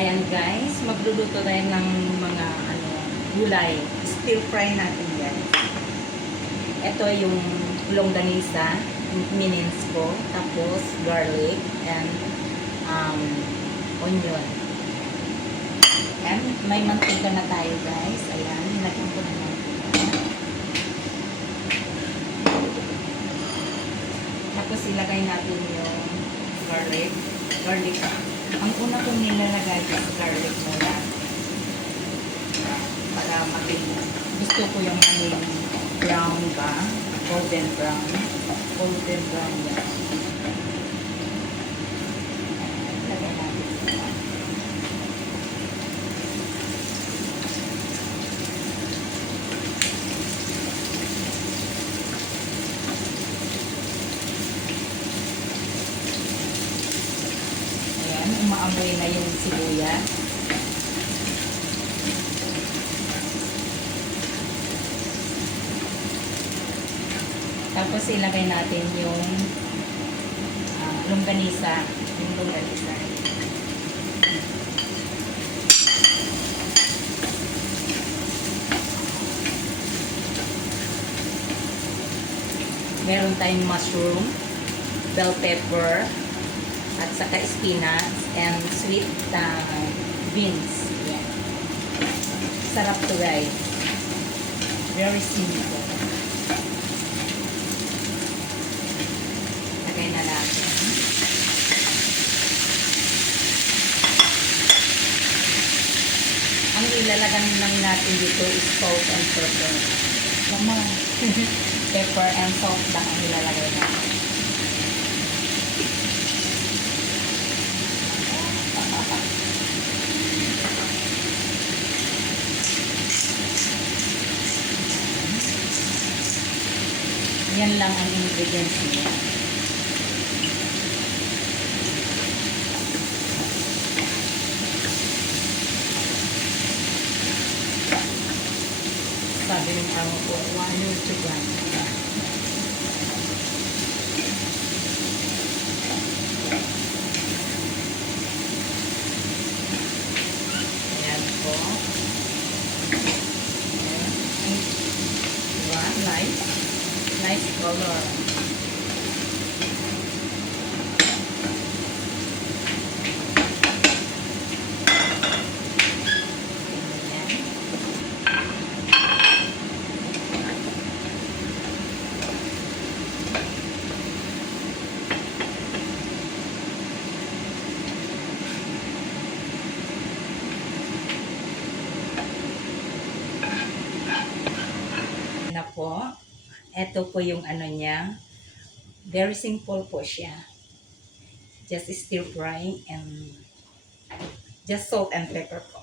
Ayan guys, magluluto tayo ng mga gulay. Stir fry natin guys. Ito yung longganisa, minins ko, tapos garlic and onion. And may mantika na tayo guys. Ayan, nilagyan ko na mantika. Tapos ilagay natin yung garlic. Ang una kong nilalagay is garlic muna. Para gusto ko yung brown ba? Golden brown. Golden brown yan. Lagay natin. Umaamoy na yung sibuyas. Tapos ilagay natin yung longganisa. Yung longganisa. Meron tayong mushroom, bell pepper, at saka spinach and sweet beans. Yan. Sarap to guys. Very simple. Lagay na natin. Ang ilalagan lang natin dito is salt and pepper. Come on. Pepper and salt lang ang ilalagay natin. Yan lang ang ingredients niya. Sabi ng amo ko, 1 year to go. Ayan po. Diba? Nice color. Na po. Ito po yung niya. Very simple po siya. Just stir frying and just salt and pepper po.